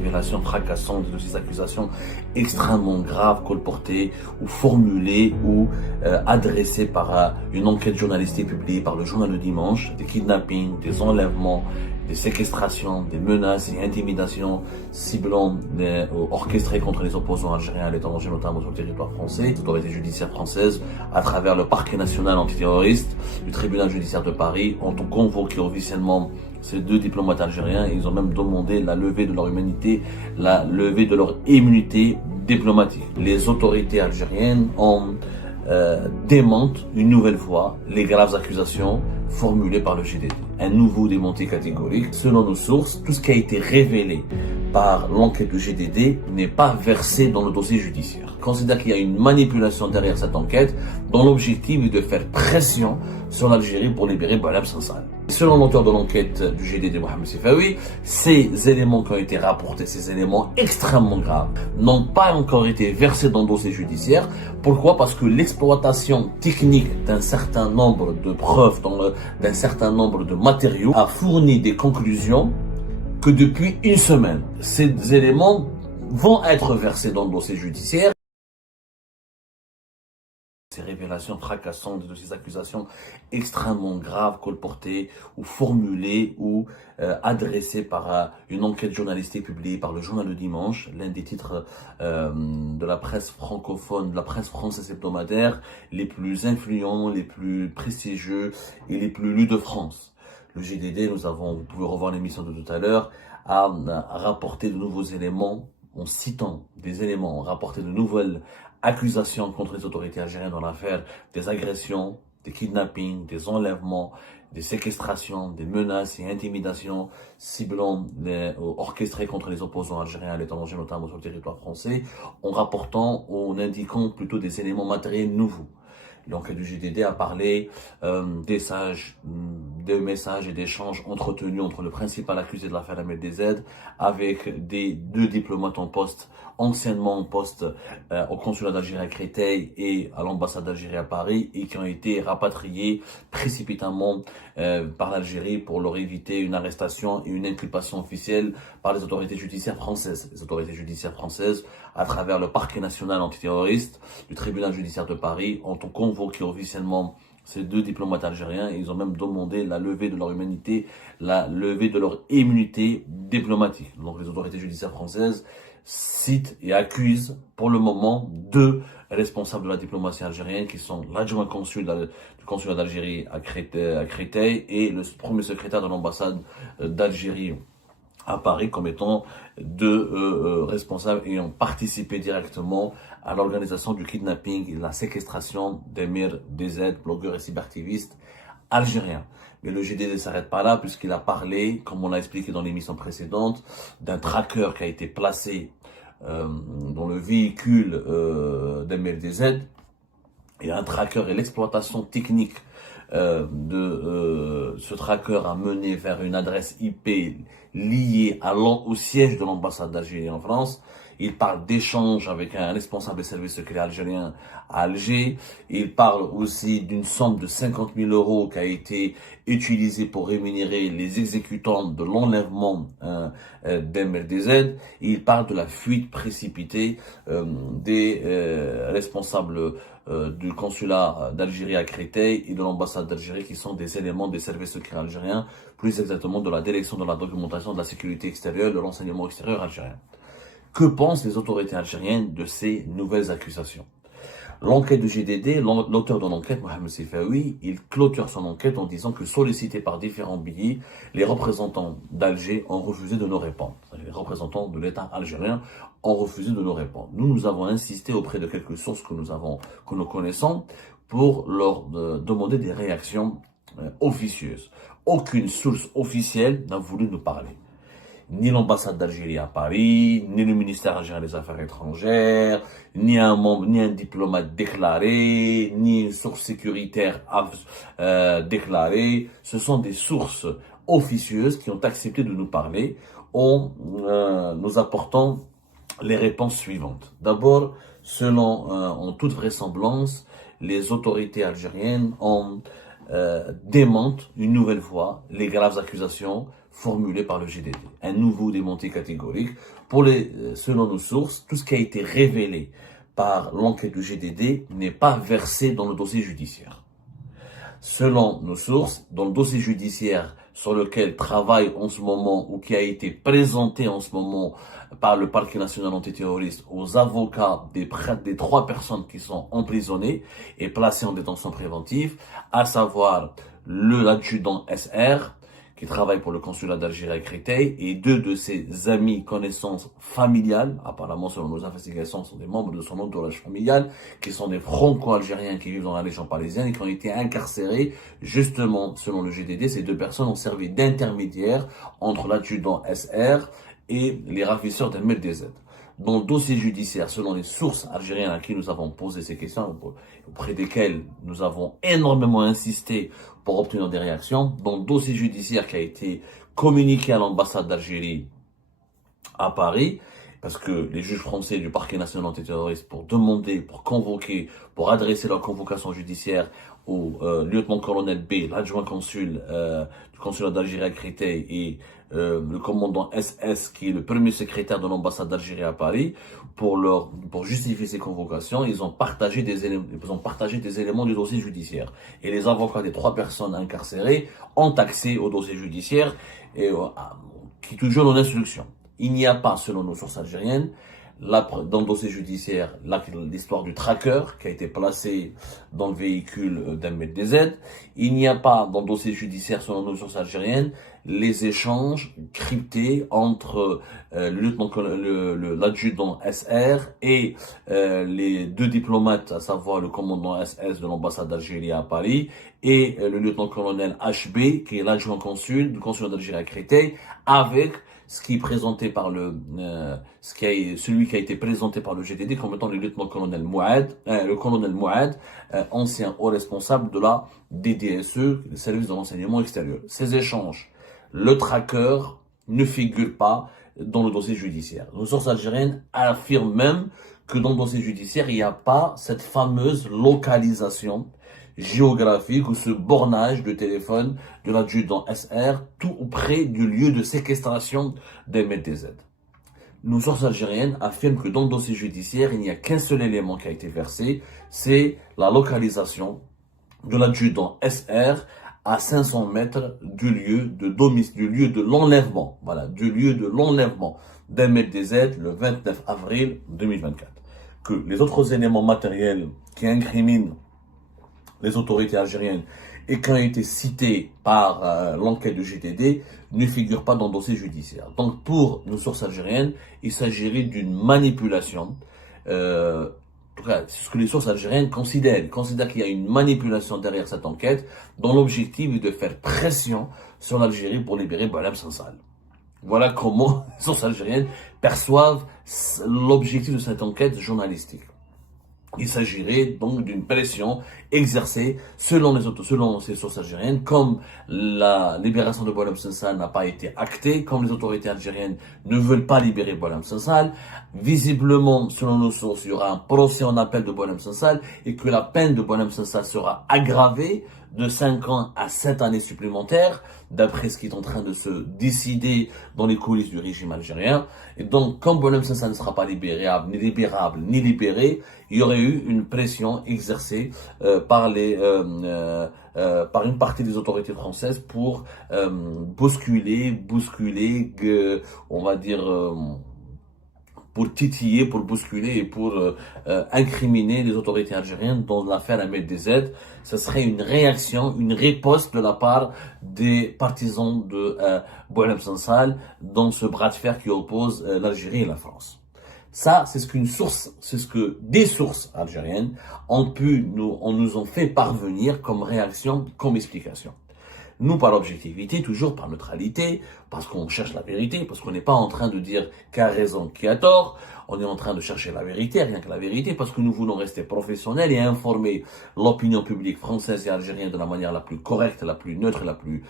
révélations fracassantes, de ces accusations extrêmement graves colportées ou formulées ou adressées par une enquête journalistique publiée par le journal Le Dimanche, des kidnappings, des enlèvements, des séquestrations, des menaces et intimidations ciblant orchestrées contre les opposants algériens à l'étranger, notamment sur le territoire français, les autorités judiciaires françaises, à travers le parquet national antiterroriste du tribunal judiciaire de Paris, ont convoqué officiellement ces deux diplomates algériens. Ils ont même demandé la levée de leur immunité, la levée de leur immunité diplomatique. Les autorités algériennes ont démentent une nouvelle fois les graves accusations formulées par le GDD. Un nouveau démenti catégorique. Selon nos sources, tout ce qui a été révélé par l'enquête du GDD n'est pas versé dans le dossier judiciaire. On considère qu'il y a une manipulation derrière cette enquête dont l'objectif est de faire pression sur l'Algérie pour libérer Boualem Sansal. Selon l'auteur de l'enquête du GDD, Mohamed Sifawi, ces éléments qui ont été rapportés, ces éléments extrêmement graves, n'ont pas encore été versés dans le dossier judiciaire. Pourquoi? Parce que l'exploitation technique d'un certain nombre de preuves, d'un certain nombre de matériaux, a fourni des conclusions que depuis une semaine, ces éléments vont être versés dans le dossier judiciaire. Ces révélations fracassantes, de ces accusations extrêmement graves colportées ou formulées ou adressées par une enquête journalistique publiée par le journal Le Dimanche, l'un des titres de la presse francophone, de la presse française hebdomadaire les plus influents, les plus prestigieux et les plus lus de France. Le GDD, vous pouvez revoir l'émission de tout à l'heure, a rapporté de nouveaux éléments en citant des éléments, rapporté de nouvelles accusations contre les autorités algériennes dans l'affaire des agressions, des kidnappings, des enlèvements, des séquestrations, des menaces et intimidations ciblant orchestrées contre les opposants algériens à l'étranger, notamment sur le territoire français, en indiquant plutôt des éléments matériels nouveaux. L'enquête du GDD a parlé des messages et d'échanges entretenus entre le principal accusé de l'affaire Ahmed DZ avec deux diplomates anciennement en poste au consulat d'Algérie à Créteil et à l'ambassade d'Algérie à Paris, et qui ont été rapatriés précipitamment par l'Algérie pour leur éviter une arrestation et une inculpation officielle par les autorités judiciaires françaises. Les autorités judiciaires françaises, à travers le parquet national antiterroriste du tribunal judiciaire de Paris, ont convoqué officiellement ces deux diplomates algériens, et ils ont même demandé la levée de leur immunité, la levée de leur immunité diplomatique. Donc les autorités judiciaires françaises citent et accusent pour le moment deux responsables de la diplomatie algérienne, qui sont l'adjoint consul du consulat d'Algérie à Créteil et le premier secrétaire de l'ambassade d'Algérie à Paris, comme étant deux responsables ayant participé directement à l'organisation du kidnapping et de la séquestration d'Emir DZ, blogueur et cyberactiviste algérien. Mais le GDD ne s'arrête pas là, puisqu'il a parlé, comme on l'a expliqué dans l'émission précédente, d'un tracker qui a été placé dans le véhicule d'Emir DZ, et un tracker et l'exploitation technique de ce tracker a mené vers une adresse IP liée au siège de l'ambassade d'Algérie en France. Il parle d'échanges avec un responsable des services secrets algériens à Alger. Il parle aussi d'une somme de 50 000 € qui a été utilisée pour rémunérer les exécutants de l'enlèvement d'MRDZ. Il parle de la fuite précipitée des responsables du consulat d'Algérie à Créteil et de l'ambassade d'Algérie, qui sont des éléments des services secrets algériens, plus exactement de la direction de la documentation de la sécurité extérieure, de l'enseignement extérieur algérien. Que pensent les autorités algériennes de ces nouvelles accusations? L'enquête du GDD, l'auteur de l'enquête, Mohamed Sifawi, il clôture son enquête en disant que, sollicités par différents billets, les représentants d'Alger ont refusé de nous répondre. Les représentants de l'État algérien ont refusé de nous répondre. Nous avons insisté auprès de quelques sources que nous connaissons, pour leur demander des réactions officieuses. Aucune source officielle n'a voulu nous parler. Ni l'ambassade d'Algérie à Paris, ni le ministère algérien des Affaires étrangères, ni un diplomate déclaré, ni une source sécuritaire déclarée. Ce sont des sources officieuses qui ont accepté de nous parler en nous apportant les réponses suivantes. D'abord, en toute vraisemblance, les autorités algériennes démentent une nouvelle fois les graves accusations formulé par le GDD. Un nouveau démenti catégorique. Selon nos sources, tout ce qui a été révélé par l'enquête du GDD n'est pas versé dans le dossier judiciaire. Selon nos sources, dans le dossier judiciaire sur lequel travaille en ce moment ou qui a été présenté en ce moment par le parquet national antiterroriste aux avocats des 3 personnes qui sont emprisonnées et placées en détention préventive, à savoir l'adjudant SR, qui travaille pour le consulat d'Algérie à Créteil, et 2 de ses amis, connaissances familiales, apparemment selon nos investigations, sont des membres de son entourage familial, qui sont des franco-algériens qui vivent dans la région parisienne et qui ont été incarcérés, justement, selon le GDD. Ces 2 personnes ont servi d'intermédiaires entre l'adjudant SR et les ravisseurs d'Ahmed DZ. Dans le dossier judiciaire, selon les sources algériennes à qui nous avons posé ces questions, auprès desquelles nous avons énormément insisté pour obtenir des réactions, dans le dossier judiciaire qui a été communiqué à l'ambassade d'Algérie à Paris, parce que les juges français du parquet national antiterroriste, pour demander, pour convoquer, pour adresser leur convocation judiciaire au lieutenant-colonel B, l'adjoint consul du consulat d'Algérie à Créteil, et le commandant SS, qui est le premier secrétaire de l'ambassade d'Algérie à Paris, pour justifier ces convocations, ils ont partagé des éléments du dossier judiciaire. Et les avocats des 3 personnes incarcérées ont accès au dossier judiciaire et qui toujours en instruction. Il n'y a pas, selon nos sources algériennes, dans le dossier judiciaire, l'histoire du tracker qui a été placé dans le véhicule d'Ahmed DZ. Il n'y a pas, dans le dossier judiciaire, selon nos sources algériennes, les échanges cryptés entre l'adjudant SR et les 2 diplomates, à savoir le commandant SS de l'ambassade d'Algérie à Paris et le lieutenant-colonel HB, qui est l'adjoint consul du consulat d'Algérie à Créteil, avec celui qui a été présenté par le GDD comme étant le lieutenant-colonel Mouad, ancien haut responsable de la DDSE, le service de renseignement extérieur. Ces échanges, le tracker ne figure pas dans le dossier judiciaire. Nos sources algériennes affirment même que dans le dossier judiciaire, il n'y a pas cette fameuse localisation géographique ou ce bornage de téléphone de l'adjudant SR tout près du lieu de séquestration d'Ahmed DZ. Nos sources algériennes affirment que dans le dossier judiciaire, il n'y a qu'un seul élément qui a été versé, c'est la localisation de l'adjudant SR à 500 mètres du lieu de l'enlèvement, d'Ahmed DZ le 29 avril 2024. Que les autres éléments matériels qui incriminent les autorités algériennes et qui ont été cités par l'enquête du GDD ne figurent pas dans le dossier judiciaire. Donc pour nos sources algériennes, il s'agirait d'une manipulation. C'est ce que les sources algériennes considèrent. Ils considèrent qu'il y a une manipulation derrière cette enquête dont l'objectif est de faire pression sur l'Algérie pour libérer Boualem Sansal. Voilà comment les sources algériennes perçoivent l'objectif de cette enquête journalistique. Il s'agirait donc d'une pression exercée selon ces sources algériennes, comme la libération de Boualem Sansal n'a pas été actée, comme les autorités algériennes ne veulent pas libérer Boualem Sansal. Visiblement, selon nos sources, il y aura un procès en appel de Boualem Sansal et que la peine de Boualem Sansal sera aggravée de 5 ans à 7 années supplémentaires, d'après ce qui est en train de se décider dans les coulisses du régime algérien. Et donc, comme Boualem Sansal ne sera pas libérable, ni libéré, il y aurait eu une pression exercée par une partie des autorités françaises pour bousculer, on va dire, pour titiller, pour bousculer et pour incriminer les autorités algériennes dans l'affaire Ahmed DZ. Ce serait une réaction, une riposte de la part des partisans de Boualem Sansal dans ce bras de fer qui oppose l'Algérie et la France. Ça, c'est ce que des sources algériennes nous ont fait parvenir comme réaction, comme explication. Nous, par objectivité, toujours par neutralité, parce qu'on cherche la vérité, parce qu'on n'est pas en train de dire qui a raison, qui a tort. On est en train de chercher la vérité, rien que la vérité, parce que nous voulons rester professionnels et informer l'opinion publique française et algérienne de la manière la plus correcte, la plus neutre, la plus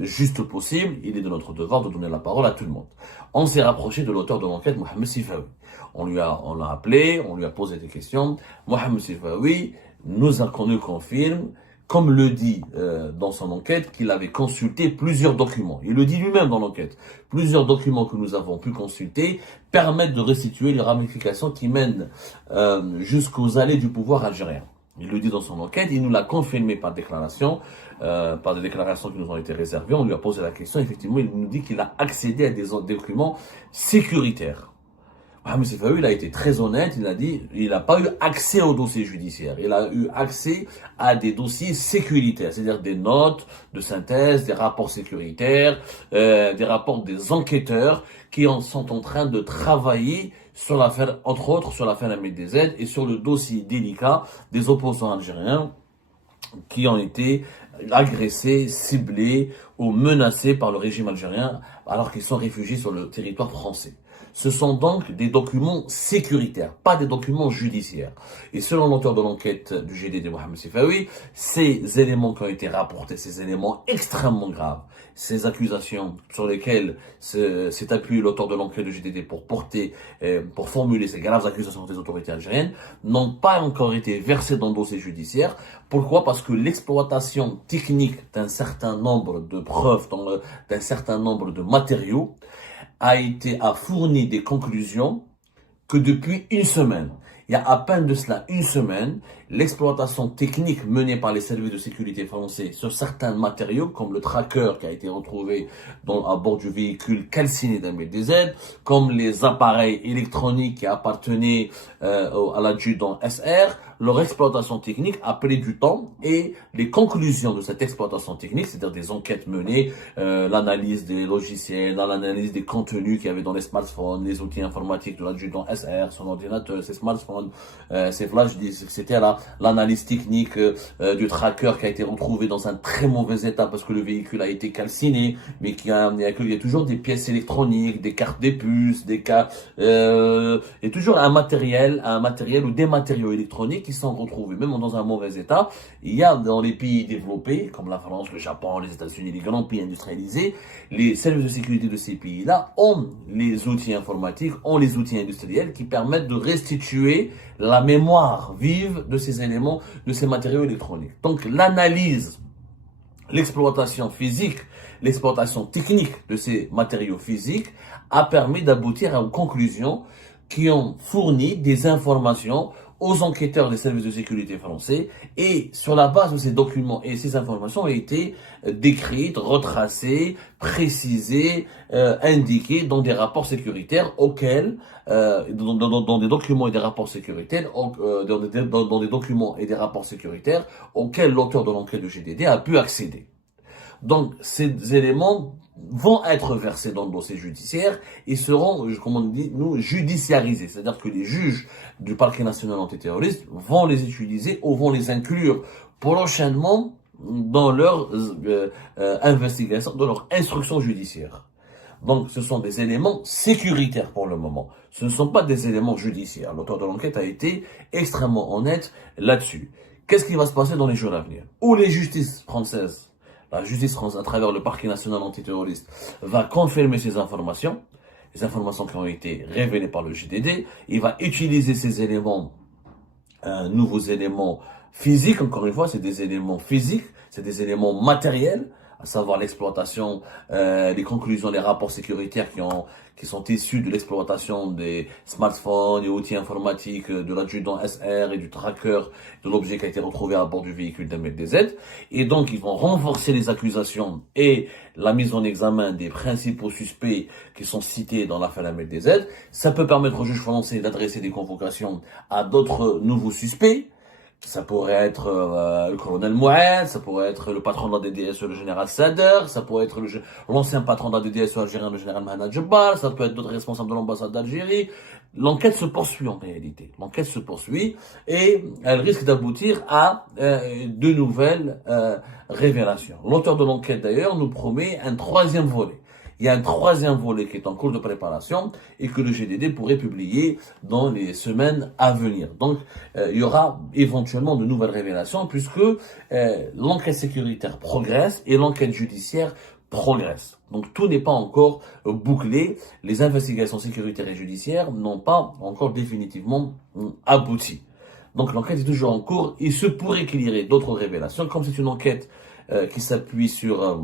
juste possible. Il est de notre devoir de donner la parole à tout le monde. On s'est rapproché de l'auteur de l'enquête, Mohamed Sifawi. On l'a appelé, on lui a posé des questions. Mohamed Sifawi nous confirme comme le dit dans son enquête, qu'il avait consulté plusieurs documents. Il le dit lui-même dans l'enquête. Plusieurs documents que nous avons pu consulter permettent de restituer les ramifications qui mènent jusqu'aux allées du pouvoir algérien. Il le dit dans son enquête, il nous l'a confirmé par déclaration, par des déclarations qui nous ont été réservées. On lui a posé la question, effectivement, il nous dit qu'il a accédé à des documents sécuritaires. Mohamed Seffaoui, il a été très honnête, il a dit, il n'a pas eu accès aux dossiers judiciaires, il a eu accès à des dossiers sécuritaires, c'est-à-dire des notes de synthèse, des rapports sécuritaires, des rapports des enquêteurs qui sont en train de travailler sur l'affaire, entre autres sur l'affaire Ahmed DZ et sur le dossier délicat des opposants algériens qui ont été agressés, ciblés ou menacés par le régime algérien alors qu'ils sont réfugiés sur le territoire français. Ce sont donc des documents sécuritaires, pas des documents judiciaires. Et selon l'auteur de l'enquête du GDD, Mohamed Seffaoui, ces éléments qui ont été rapportés, ces éléments extrêmement graves, ces accusations sur lesquelles s'est appuyé l'auteur de l'enquête du GDD pour formuler ces graves accusations des autorités algériennes, n'ont pas encore été versées dans le dossier judiciaire. Pourquoi? Parce que l'exploitation technique d'un certain nombre de preuves, d'un certain nombre de matériaux, a fourni des conclusions que depuis une semaine, il y a à peine de cela une semaine, l'exploitation technique menée par les services de sécurité français sur certains matériaux, comme le tracker qui a été retrouvé à bord du véhicule calciné d'Ahmed DZ, comme les appareils électroniques qui appartenaient à l'adjudant SR, leur exploitation technique a pris du temps et les conclusions de cette exploitation technique, c'est-à-dire des enquêtes menées, l'analyse des logiciels, l'analyse des contenus qu'il y avait dans les smartphones, les outils informatiques de l'adjudant SR, son ordinateur, ses smartphones, ses flash disks, etc. L'analyse technique du tracker qui a été retrouvé dans un très mauvais état parce que le véhicule a été calciné, mais il y a toujours des pièces électroniques, des cartes des puces, et toujours un matériel ou des matériaux électroniques qui sont retrouvés, même dans un mauvais état. Il y a dans les pays développés, comme la France, le Japon, les États-Unis, les grands pays industrialisés, les services de sécurité de ces pays-là ont les outils informatiques, ont les outils industriels qui permettent de restituer la mémoire vive de ces éléments, de ces matériaux électroniques. Donc l'analyse, l'exploitation physique, l'exploitation technique de ces matériaux physiques a permis d'aboutir aux conclusions qui ont fourni des informations aux enquêteurs des services de sécurité français, et sur la base de ces documents et ces informations ont été décrites, retracées, précisées, indiquées dans des rapports sécuritaires auxquels, dans des documents et des rapports sécuritaires, dans des documents et des rapports sécuritaires auxquels l'auteur de l'enquête de GDD a pu accéder. Donc, ces éléments vont être versés dans le dossier judiciaire et seront, comme on dit, judiciarisés. C'est-à-dire que les juges du parquet national antiterroriste vont les utiliser ou vont les inclure prochainement dans leur investigation, dans leur instruction judiciaire. Donc, ce sont des éléments sécuritaires pour le moment. Ce ne sont pas des éléments judiciaires. L'auteur de l'enquête a été extrêmement honnête là-dessus. Qu'est-ce qui va se passer dans les jours à venir? Où les justices françaises, la justice française, à travers le parquet national antiterroriste, va confirmer ces informations, les informations qui ont été révélées par le GDD. Il va utiliser ces éléments, nouveaux éléments physiques. Encore une fois, c'est des éléments physiques, c'est des éléments matériels, à savoir l'exploitation, les conclusions, les rapports sécuritaires qui sont issus de l'exploitation des smartphones et outils informatiques de l'adjudant SR et du tracker de l'objet qui a été retrouvé à bord du véhicule d'Ahmed DZ. Et donc, ils vont renforcer les accusations et la mise en examen des principaux suspects qui sont cités dans l'affaire Ahmed DZ. Ça peut permettre au juge français d'adresser des convocations à d'autres nouveaux suspects. Ça pourrait être le colonel Moued, ça pourrait être le patron de la DDSE, le général Sader, ça pourrait être l'ancien patron de la DDSE algérien, le général Mahana Djebbal, ça peut être d'autres responsables de l'ambassade d'Algérie. L'enquête se poursuit en réalité. L'enquête se poursuit et elle risque d'aboutir à de nouvelles révélations. L'auteur de l'enquête d'ailleurs nous promet un troisième volet. Il y a un troisième volet qui est en cours de préparation et que le GDD pourrait publier dans les semaines à venir. Donc, il y aura éventuellement de nouvelles révélations puisque l'enquête sécuritaire progresse et l'enquête judiciaire progresse. Donc, tout n'est pas encore bouclé. Les investigations sécuritaires et judiciaires n'ont pas encore définitivement abouti. Donc l'enquête est toujours en cours. Il se pourrait qu'il y ait d'autres révélations. Comme c'est une enquête qui s'appuie sur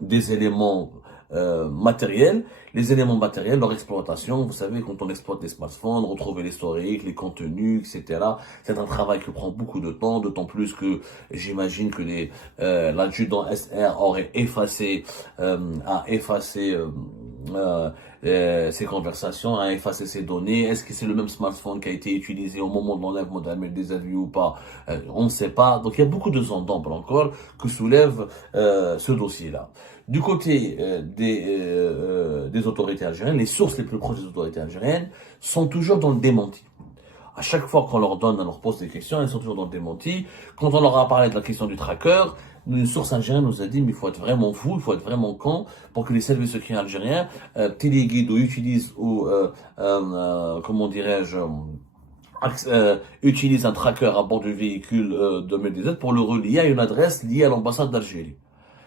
des éléments matériels. Les éléments matériels, leur exploitation, vous savez, quand on exploite des smartphones, retrouver l'historique, les contenus, etc. C'est un travail qui prend beaucoup de temps, d'autant plus que j'imagine que l'adjudant SR aurait effacé ces conversations, a effacé ces données. Est-ce que c'est le même smartphone qui a été utilisé au moment de l'enlèvement d'Ahmed Desailly ou pas? On ne sait pas. Donc il y a beaucoup de zones d'ombre encore que soulève ce dossier-là. Du côté des autorités algériennes, les sources les plus proches des autorités algériennes sont toujours dans le démenti. À chaque fois qu'on leur donne, on leur pose des questions, elles sont toujours dans le démenti. Quand on leur a parlé de la question du tracker, une source algérienne nous a dit, mais il faut être vraiment fou, il faut être vraiment con pour que les services secrets algériens téléguident ou utilisent comment dirais-je, utilise un tracker à bord du véhicule de Medizet pour le relier à une adresse liée à l'ambassade d'Algérie.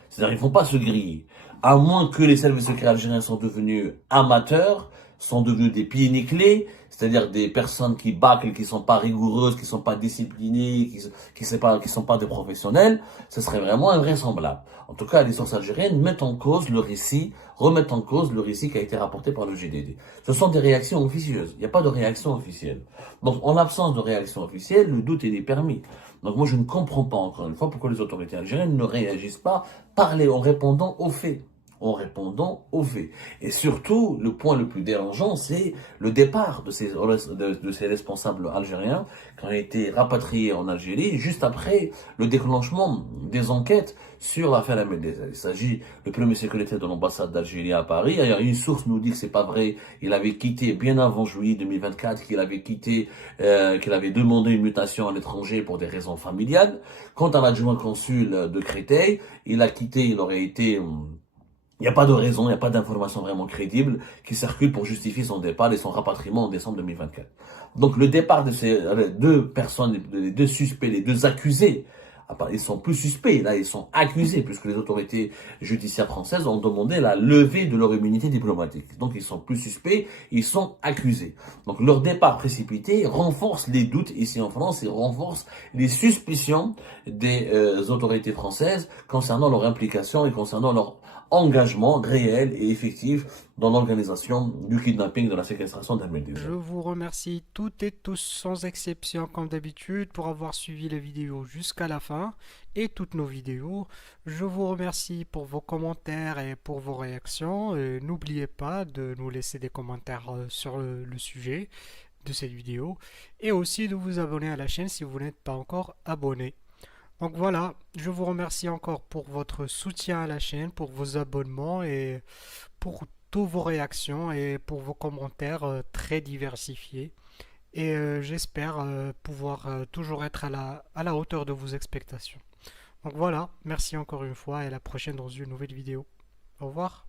C'est-à-dire, ils ne vont pas se griller. À moins que les services secrets algériens sont devenus amateurs, sont devenus des pieds nickelés, c'est-à-dire des personnes qui bâclent, qui sont pas rigoureuses, qui sont pas disciplinées, qui sont pas des professionnels, ce serait vraiment invraisemblable. En tout cas, les sources algériennes mettent en cause le récit, remettent en cause le récit qui a été rapporté par le GDD. Ce sont des réactions officieuses. Il n'y a pas de réaction officielle. Donc, en l'absence de réaction officielle, le doute est permis. Donc, moi, je ne comprends pas, encore une fois, pourquoi les autorités algériennes ne réagissent pas, parler en répondant aux faits. En répondant aux faits. Et surtout, le point le plus dérangeant, c'est le départ de ces responsables algériens qui ont été rapatriés en Algérie juste après le déclenchement des enquêtes sur l'affaire Ahmed Desailly. Il s'agit du premier secrétaire de l'ambassade d'Algérie à Paris. D'ailleurs, une source nous dit que c'est pas vrai. Il avait quitté bien avant juillet 2024, qu'il avait demandé une mutation à l'étranger pour des raisons familiales. Quant à l'adjoint consul de Créteil, il a quitté, il aurait été il n'y a pas de raison, il n'y a pas d'information vraiment crédible qui circule pour justifier son départ et son rapatriement en décembre 2024. Donc le départ de ces deux personnes, les deux suspects, les deux accusés, ils sont plus suspects, là ils sont accusés puisque les autorités judiciaires françaises ont demandé la levée de leur immunité diplomatique. Donc ils sont plus suspects, ils sont accusés. Donc leur départ précipité renforce les doutes ici en France et renforce les suspicions des autorités françaises concernant leur implication et concernant leur engagement réel et effectif dans l'organisation du kidnapping, de la séquestration d'Ahmed Desailly. Je vous remercie toutes et tous sans exception comme d'habitude pour avoir suivi les vidéos jusqu'à la fin et toutes nos vidéos. Je vous remercie pour vos commentaires et pour vos réactions. N'oubliez pas de nous laisser des commentaires sur le sujet de cette vidéo et aussi de vous abonner à la chaîne si vous n'êtes pas encore abonné. Donc voilà, je vous remercie encore pour votre soutien à la chaîne, pour vos abonnements et pour toutes vos réactions et pour vos commentaires très diversifiés. Et j'espère pouvoir toujours être à la hauteur de vos expectations. Donc voilà, merci encore une fois et à la prochaine dans une nouvelle vidéo. Au revoir.